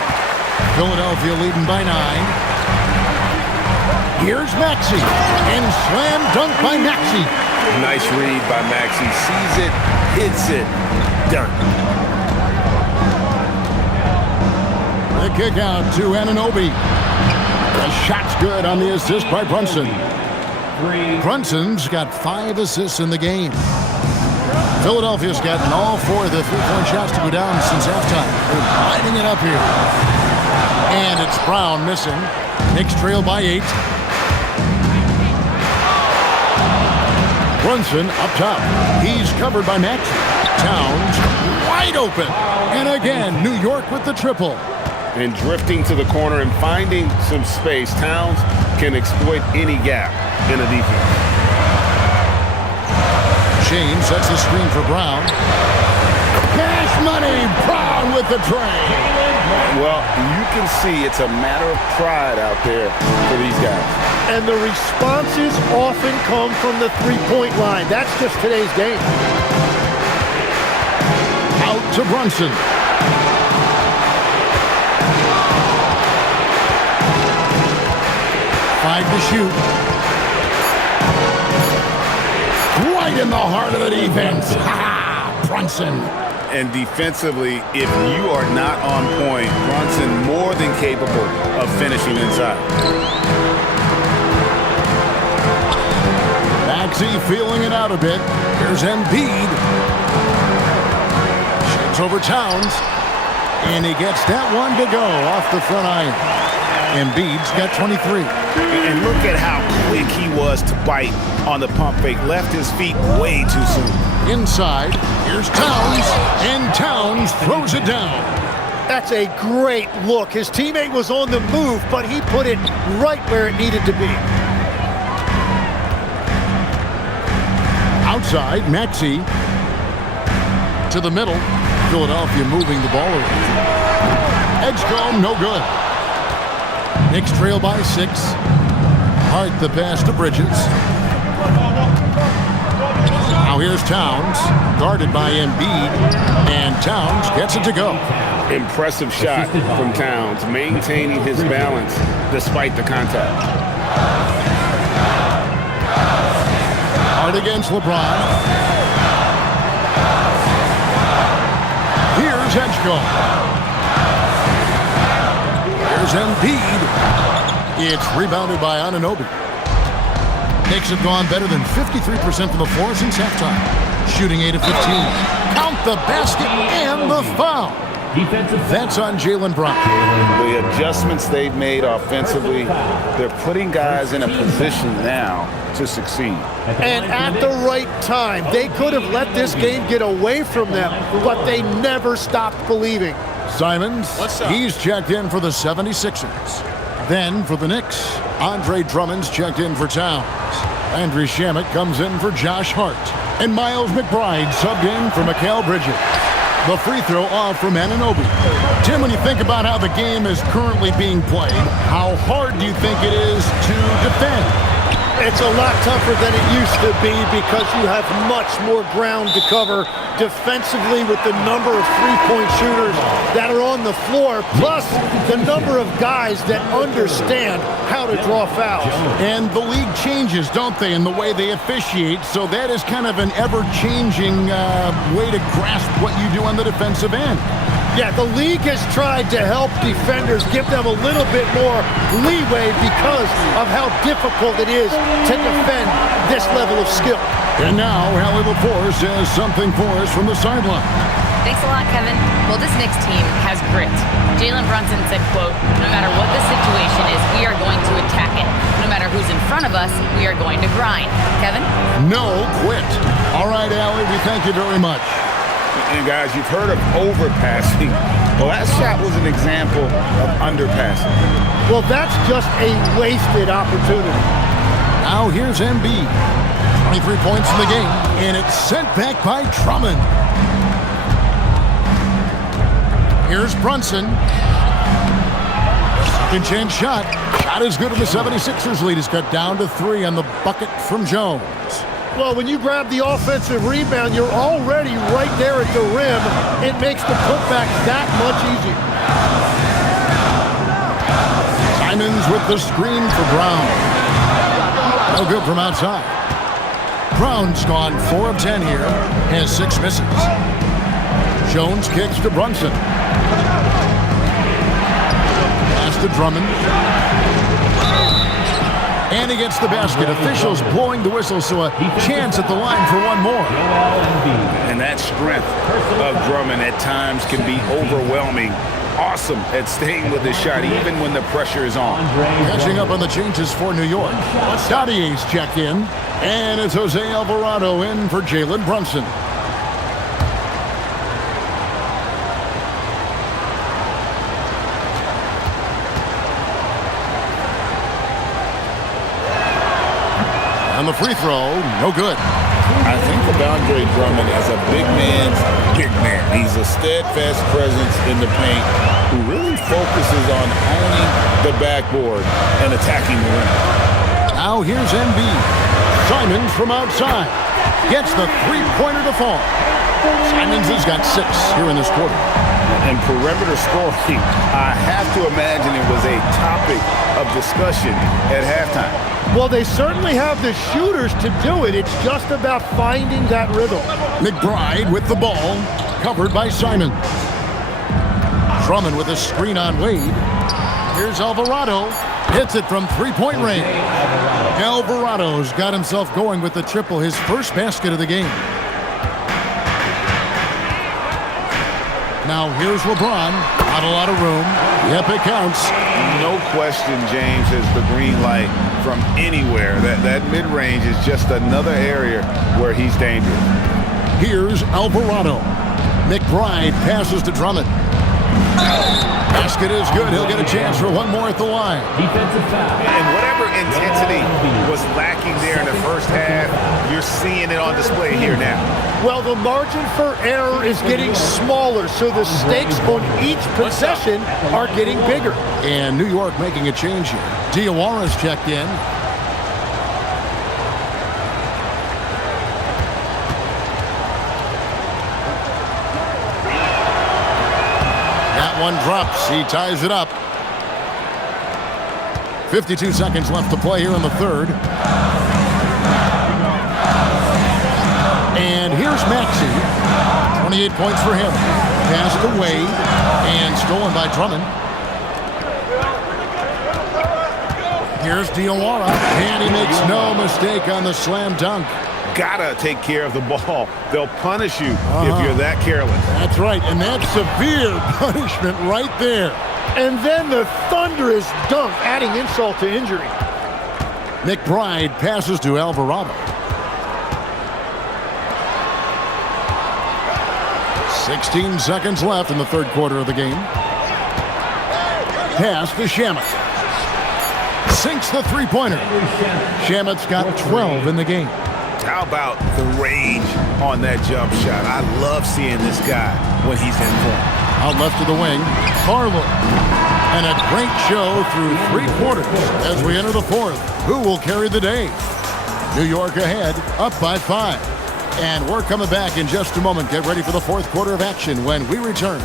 Philadelphia leading by 9. Here's Maxey. And slam dunk by Maxey. Nice read by Maxey. Sees it, hits it, dunk. The kick out to Anunoby. The shot's good on the assist by Brunson. Brunson's got 5 assists in the game. Philadelphia's gotten all 4 of the three-point shots to go down since halftime. They're lining it up here. And it's Brown missing. Knicks trail by 8. Brunson up top. He's covered by Maxey. Towns wide open. And again, New York with the triple. And drifting to the corner and finding some space, Towns can exploit any gap in a defense. Shane sets the screen for Brown. Cash money! Brown with the tray. Well, you can see it's a matter of pride out there for these guys. And the responses often come from the three-point line. That's just today's game. Out to Brunson. Five to shoot. Right in the heart of the defense. Ha! Brunson. And defensively, if you are not on point, Brunson more than capable of finishing inside. Maxey feeling it out a bit. Here's Embiid. Shoots over Towns. And he gets that one to go off the front iron. Embiid's got 23. And look at how quick he was to bite on the pump fake. Left his feet way too soon. Inside, here's Towns, and Towns throws it down. That's a great look. His teammate was on the move, but he put it right where it needed to be. Outside, Maxey to the middle. Philadelphia moving the ball around. Edgecombe, no good. Knicks trail by 6. Hart the pass to Bridges. Now here's Towns, guarded by Embiid, and Towns gets it to go. Impressive shot from Towns, maintaining his balance despite the contact. Hart against LeBron. Here's Edgecombe. Here's Embiid. It's rebounded by Anunoby. Knicks have gone better than 53% from the floor since halftime. Shooting 8 of 15. Count the basket and the foul. That's on Jaylen Brown. The adjustments they've made offensively, they're putting guys in a position now to succeed. And at the right time, they could have let this game get away from them, but they never stopped believing. Simons, he's checked in for the 76ers. Then for the Knicks, Andre Drummond's checked in for Towns. Andrew Shamet comes in for Josh Hart. And Miles McBride subbed in for Mikal Bridges. The free throw off from Anunoby. Tim, when you think about how the game is currently being played, how hard do you think it is to defend? It's a lot tougher than it used to be because you have much more ground to cover defensively with the number of three-point shooters that are on the floor, plus the number of guys that understand how to draw fouls. And the league changes, don't they, in the way they officiate, so that is kind of an ever-changing way to grasp what you do on the defensive end. Yeah, the league has tried to help defenders, give them a little bit more leeway because of how difficult it is to defend this level of skill. And now, Hallie LaForce has something for us from the sideline. Thanks a lot, Kevin. Well, this Knicks team has grit. Jalen Brunson said, quote, "No matter what the situation is, we are going to attack it. No matter who's in front of us, we are going to grind." Kevin? No quit. All right, Allie, we thank you very much. And guys, you've heard of overpassing. Well, that shot was an example of underpassing. Well, that's just a wasted opportunity. Now here's Embiid. 23 points in the game, and it's sent back by Drummond. Here's Brunson. Second chance shot. Shot is good, and the 76ers lead is cut down to 3 on the bucket from Jones. Well, when you grab the offensive rebound, you're already right there at the rim. It makes the putback that much easier. Simons with the screen for Brown. No good from outside. Brown's gone 4 of 10 here. Has 6 misses. Jones kicks to Brunson. Pass to Drummond. And he gets the basket. Officials blowing the whistle, so a chance at the line for one more. And that strength of Drummond at times can be overwhelming. Awesome at staying with his shot, even when the pressure is on. Catching up on the changes for New York. Dottier's checked in, and it's Jose Alvarado in for Jalen Brunson. On the free throw, no good. I think of Andre Drummond as a big man's big man. He's a steadfast presence in the paint who really focuses on owning the backboard and attacking the rim. Now here's Embiid. Simons from outside. Gets the three-pointer to fall. Simons has got 6 here in this quarter. And perimeter scoring, I have to imagine it was a topic of discussion at halftime. Well, they certainly have the shooters to do it. It's just about finding that rhythm. McBride with the ball, covered by Simons. Drummond with a screen on Wade. Here's Alvarado. Hits it from three-point range. Alvarado's got himself going with the triple, his first basket of the game. Now here's LeBron. Not a lot of room. Yep, it counts. No question, James has the green light from anywhere. That mid-range is just another area where he's dangerous. Here's Alvarado. McBride passes to Drummond. Basket is good. He'll get a chance for one more at the line. Defensive foul. And whatever intensity was lacking there in the first half, you're seeing it on display here now. Well, the margin for error is getting smaller, so the stakes on each possession are getting bigger. And New York making a change here. Diawara's checked in. That one drops. He ties it up. 52 seconds left to play here in the third. And here's Maxey. 28 points for him. Passed to Wade and stolen by Drummond. Here's Diawara, and he makes no mistake on the slam dunk. Gotta take care of the ball. They'll punish you if you're that careless. That's right, and that's severe punishment right there. And then the thunderous dunk, adding insult to injury. McBride passes to Alvarado. 16 seconds left in the third quarter of the game. Pass to Shamet. Sinks the three-pointer. Shamet's got 12 in the game. How about the range on that jump shot? I love seeing this guy when he's in form. Out left to the wing, Harlow. And a great show through 3 quarters as we enter the fourth. Who will carry the day? New York ahead, up by 5. And we're coming back in just a moment. Get ready for the fourth quarter of action when we return.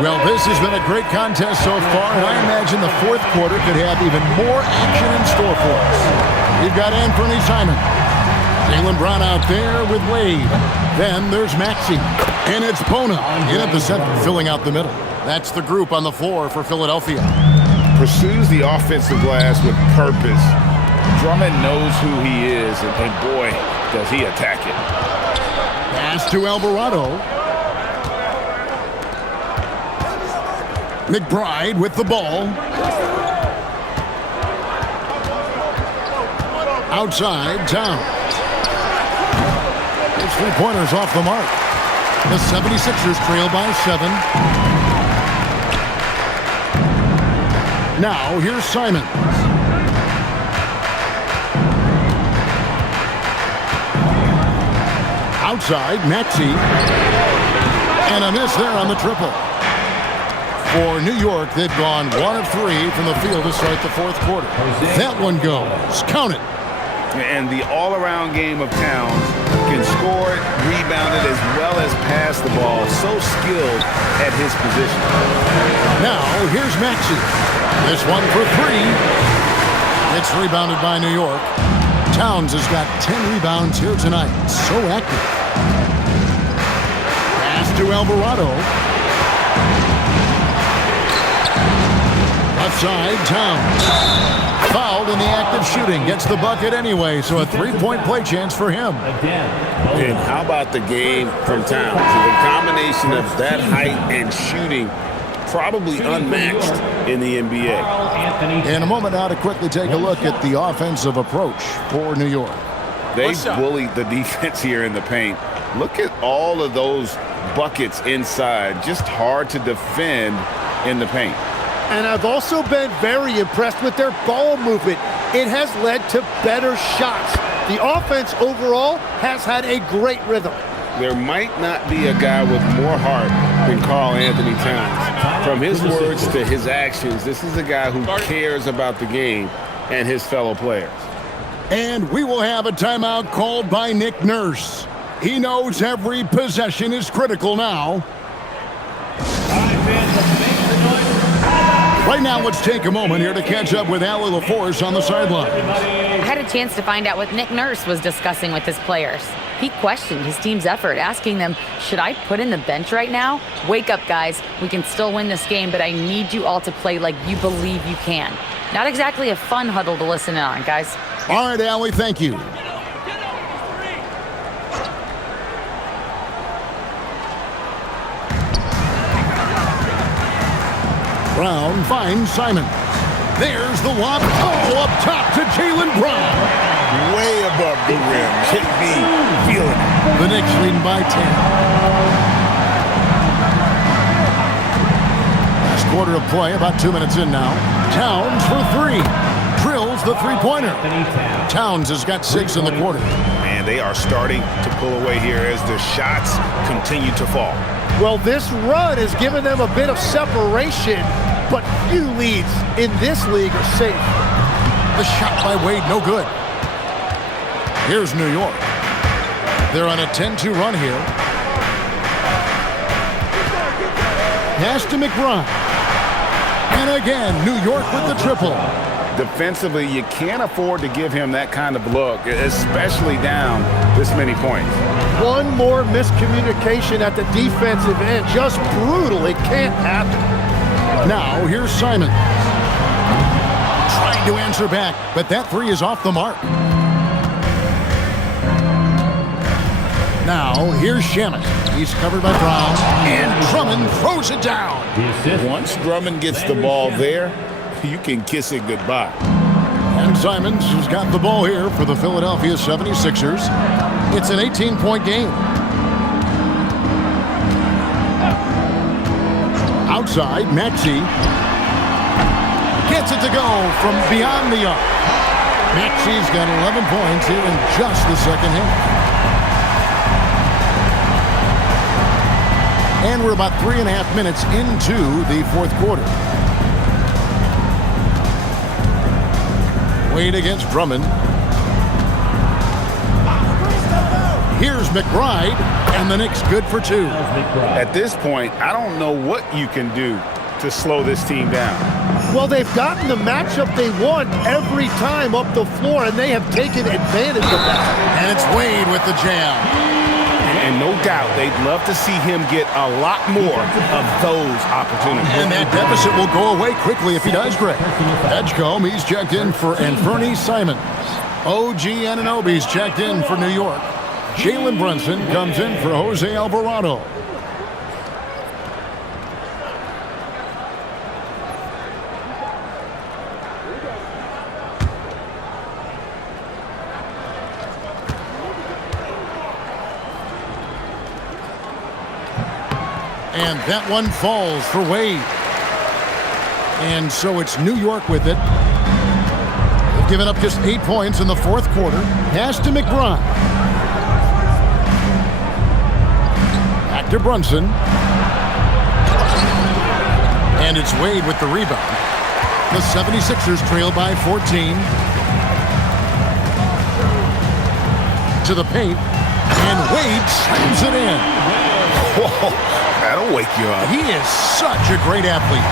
Well, this has been a great contest so far, and I imagine the fourth quarter could have even more action in store for us. You've got Anthony Simon. Jaylen Brown out there with Wade. Then there's Maxey. And it's Bona in at the center, filling out the middle. That's the group on the floor for Philadelphia. Pursues the offensive glass with purpose. Drummond knows who he is, and boy, does he attack it. Pass to Alvarado. McBride with the ball. Outside, Towns. His three-pointers off the mark. The 76ers trail by 7. Now, here's Simon. Outside, Maxey. And a miss there on the triple. For New York, they've gone 1 of 3 from the field to start the fourth quarter. That one goes. Count it. And the all-around game of Towns can score it, rebound it, as well as pass the ball. So skilled at his position. Now, here's Maxey. This one for 3. It's rebounded by New York. Towns has got 10 rebounds here tonight. So active. Pass to Alvarado. Left side, Towns. Fouled in the act of shooting. Gets the bucket anyway, so a 3-point play chance for him. And how about the game from Towns? The combination of that height and shooting, probably unmatched in the NBA. In a moment now to quickly take a look at the offensive approach for New York. They bullied the defense here in the paint. Look at all of those buckets inside. Just hard to defend in the paint. And I've also been very impressed with their ball movement. It has led to better shots. The offense overall has had a great rhythm. There might not be a guy with more heart than Karl Anthony Towns. From his words to his actions, this is a guy who cares about the game and his fellow players. And we will have a timeout called by Nick Nurse. He knows every possession is critical now. Right now, let's take a moment here to catch up with Allie LaForce on the sideline. I had a chance to find out what Nick Nurse was discussing with his players. He questioned his team's effort, asking them, should I put in the bench right now? Wake up, guys. We can still win this game, but I need you all to play like you believe you can. Not exactly a fun huddle to listen in on, guys. All right, Allie, thank you. Brown finds Simon. There's the lob. Oh, up top to Jaylen Brown. Way above the rim. JB feeling it. The Knicks leading by 10. Last quarter of play, about 2 minutes in now. Towns for 3. Drills the three-pointer. Towns has got 6 in the quarter. And they are starting to pull away here as the shots continue to fall. Well, this run has given them a bit of separation, but few leads in this league are safe. The shot by Wade, no good. Here's New York. They're on a 10-2 run here. Pass to McBride. And again, New York with the triple. Defensively, you can't afford to give him that kind of look, especially down this many points. One more miscommunication at the defensive end. Just brutal. It can't happen. Now, here's Simon. Trying to answer back, but that 3 is off the mark. Now, here's Shamet. He's covered by Brown, and Drummond throws it down. Once Drummond gets the ball there, you can kiss it goodbye. And Simons has got the ball here for the Philadelphia 76ers. It's an 18-point game. Outside, Maxey gets it to go from beyond the arc. Maxey's got 11 points here in just the second half. And we're about 3.5 minutes into the fourth quarter. Wade against Drummond. Here's McBride, and the Knicks good for 2. At this point, I don't know what you can do to slow this team down. Well, they've gotten the matchup they want every time up the floor, and they have taken advantage of that. And it's Wade with the jam. And no doubt they'd love to see him get a lot more of those opportunities. And that deficit will go away quickly if he does, Greg. Edgecombe, he's checked in for Anthony Simons. OG Anunoby's checked in for New York. Jalen Brunson comes in for Jose Alvarado. And that one falls for Wade. And so it's New York with it. They've given up just 8 points in the fourth quarter. Pass to McBride. Back to Brunson. And it's Wade with the rebound. The 76ers trail by 14. To the paint. And Wade slams it in. Whoa, that'll wake you up. He is such a great athlete.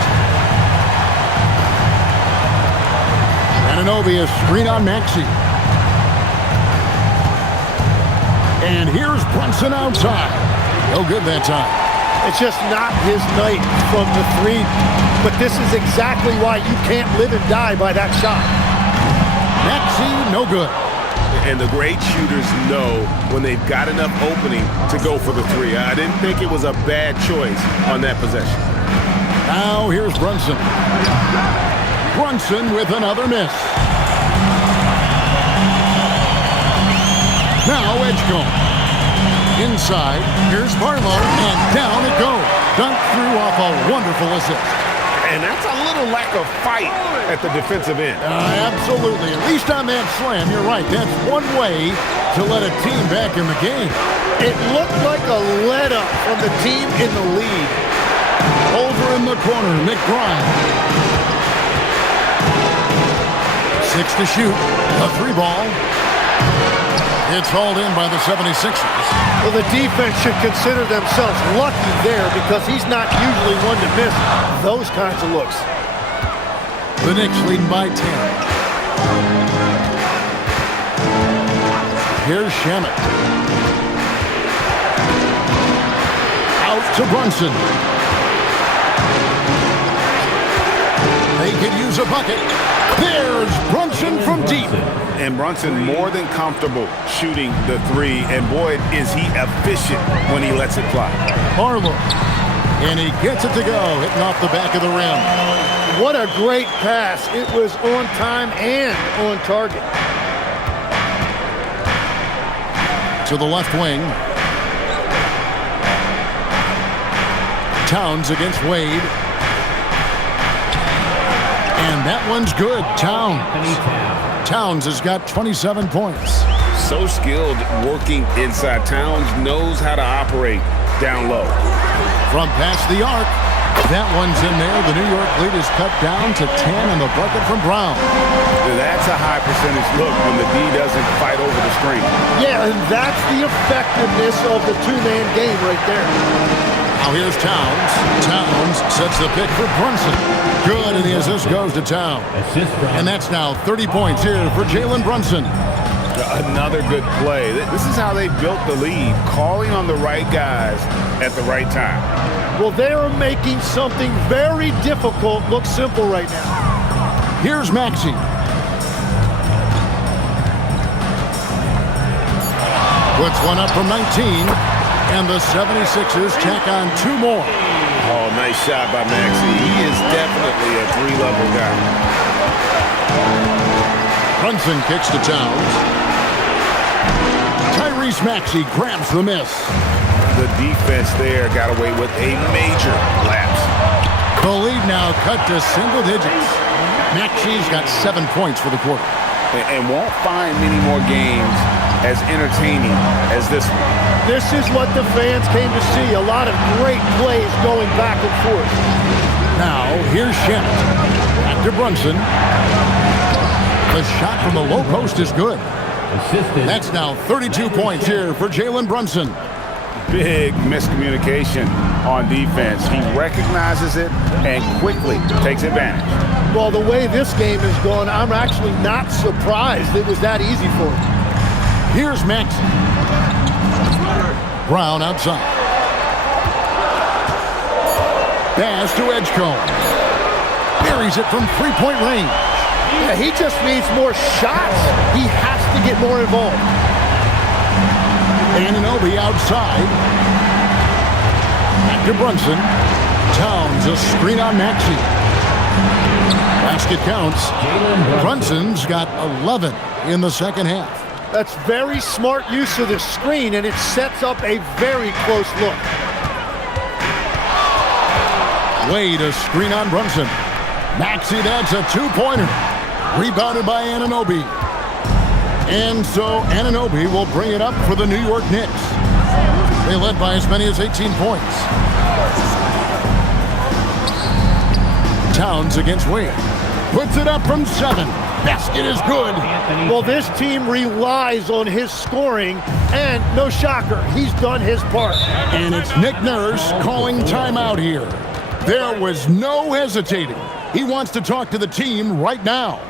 Anunoby, a screen on Maxey. And here's Brunson outside. No good that time. It's just not his night from the three. But this is exactly why you can't live and die by that shot. Maxey, no good. And the great shooters know when they've got enough opening to go for the three. I didn't think it was a bad choice on that possession. Now here's Brunson. Brunson with another miss. Now Edgecombe. Inside, here's Barlow, and down it goes. Dunked through off a wonderful assist. And that's a little lack of fight at the defensive end. Absolutely. At least on that slam, you're right. That's one way to let a team back in the game. It looked like a let-up from the team in the lead. Over in the corner, McBride. 6 to shoot. A 3 ball. It's hauled in by the 76ers. Well, the defense should consider themselves lucky there because he's not usually one to miss those kinds of looks. The Knicks leading by 10. Here's Shamet. Out to Brunson. They could use a bucket. There's Brunson from deep. And Brunson more than comfortable shooting the three. And boy, is he efficient when he lets it fly. Barlow. And he gets it to go, hitting off the back of the rim. What a great pass. It was on time and on target. To the left wing. Towns against Wade. And that one's good. Towns has got 27 points. So skilled working inside. Towns knows how to operate down low. From past the arc. That one's in there. The New York lead is cut down to 10 and the bucket from Brown. That's a high percentage look when the D doesn't fight over the screen. Yeah, and that's the effectiveness of the two-man game right there. Now here's Towns. Towns sets the pick for Brunson. Good, and the assist goes to Towns. And that's now 30 points here for Jalen Brunson. Another good play. This is how they built the lead, calling on the right guys at the right time. Well, they are making something very difficult look simple right now. Here's Maxey. Puts one up from 19, and the 76ers tack on 2 more. Oh, nice shot by Maxey. He is definitely a 3-level guy. Brunson kicks to Towns. Tyrese Maxey grabs the miss. The defense there got away with a major lapse. The lead now cut to single digits. Maxey's got 7 points for the quarter. And won't find many more games as entertaining as this one. This is what the fans came to see. A lot of great plays going back and forth. Now, here's Shamet. Back to Brunson. The shot from the low post is good. That's now 32 points here for Jalen Brunson. Big miscommunication on defense. He recognizes it and quickly takes advantage. Well, the way this game is going, I'm actually not surprised it was that easy for him. Here's Maxey. Brown outside. Pass to Edgecombe. Buries it from 3-point range. Yeah, he just needs more shots. He has to get more involved. Anunoby outside. Back to Brunson. Towns a screen on Maxey. Basket counts. Brunson's got 11 in the second half. That's very smart use of the screen, and it sets up a very close look. Wade a screen on Brunson. Maxey, that's a two-pointer. Rebounded by Anunoby. And so Anunoby will bring it up for the New York Knicks. They led by as many as 18 points. Towns against Wade. Puts it up from 7. Basket is good. Well, this team relies on his scoring, and no shocker, he's done his part. And it's Nick Nurse calling timeout here. There was no hesitating. He wants to talk to the team right now.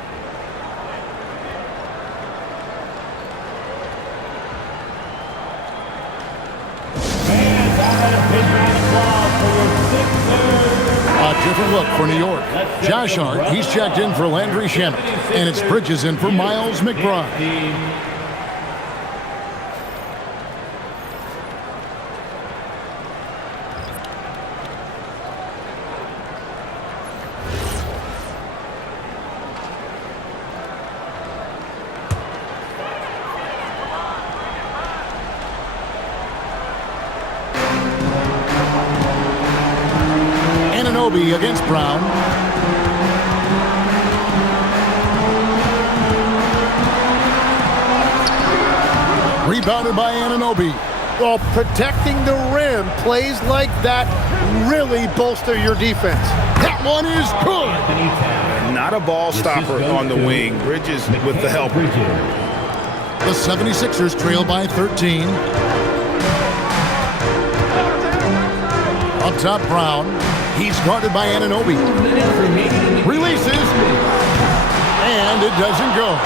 A different look for New York. Josh Hart, he's checked in for Landry Shamet. And it's Bridges in for Miles McBride. Anunoby against Brown. Rebounded by Anunoby. Well, protecting the rim, plays like that really bolster your defense. That one is good. Not a ball stopper on the wing. Bridges with the help. The 76ers trail by 13. Up top, Brown. He's guarded by Anunoby. Releases. And it doesn't go.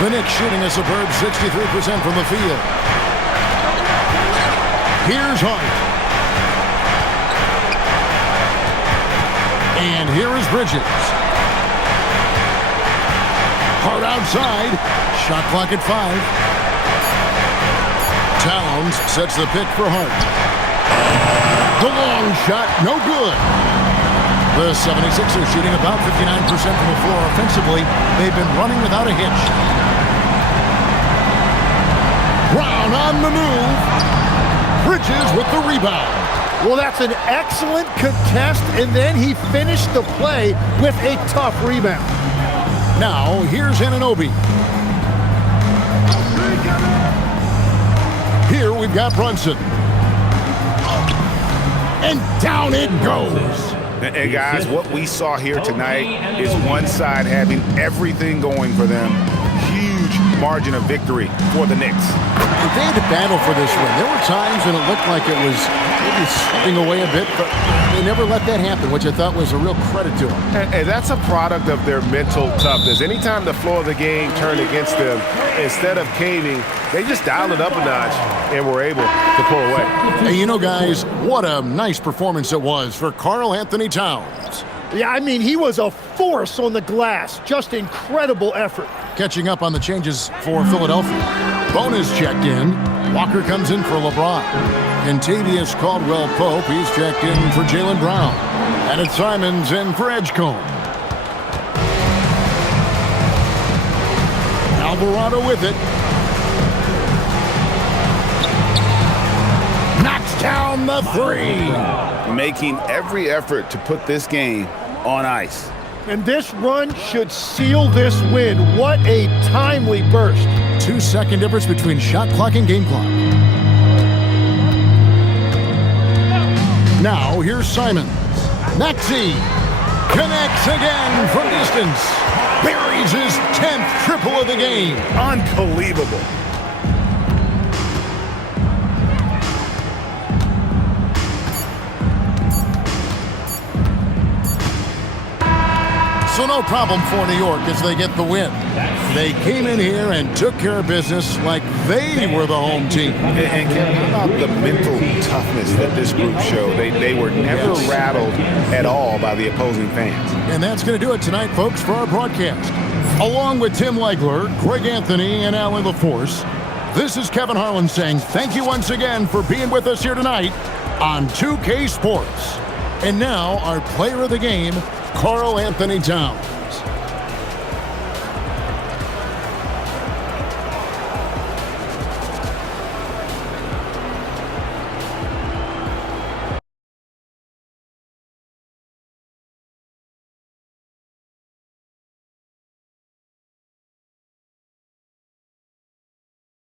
The Knicks shooting a superb 63% from the field. Here's Hart. And here is Bridges. Hart outside. Shot clock at 5. Towns sets the pick for Hart. The long shot, no good. The 76ers shooting about 59% from the floor offensively. They've been running without a hitch. Brown on the move. Bridges with the rebound. Well, that's an excellent contest, and then he finished the play with a tough rebound. Now, here's Anunoby. Here we've got Brunson. And down it goes. And guys, what we saw here tonight is one side having everything going for them. Huge margin of victory for the Knicks. And they had to battle for this win. There were times when it looked like it was maybe slipping away a bit, but they never let that happen, which I thought was a real credit to them. And that's a product of their mental toughness. Anytime the floor of the game turned against them, instead of caving, they just dialed it up a notch and were able to pull away. Hey, you know, guys, what a nice performance it was for Karl Anthony Towns. Yeah, I mean, he was a force on the glass. Just incredible effort. Catching up on the changes for Philadelphia. Bonus checked in. Walker comes in for LeBron. Contavious Caldwell-Pope, he's checked in for Jaylen Brown. And it's Simons in for Edgecombe. Alvarado with it. Knocks down the 3. Making every effort to put this game on ice. And this run should seal this win. What a timely burst. 2-second difference between shot clock and game clock. Now, here's Simons. Maxey connects again from distance. Buries his 10th triple of the game. Unbelievable. So no problem for New York as they get the win. They came in here and took care of business like they were the home team. And how about the mental toughness that this group showed? They were never rattled at all by the opposing fans. And that's going to do it tonight, folks, for our broadcast. Along with Tim Legler, Greg Anthony, and Alan LaForce, this is Kevin Harlan saying thank you once again for being with us here tonight on 2K Sports. And now, our player of the game, Karl Anthony Towns.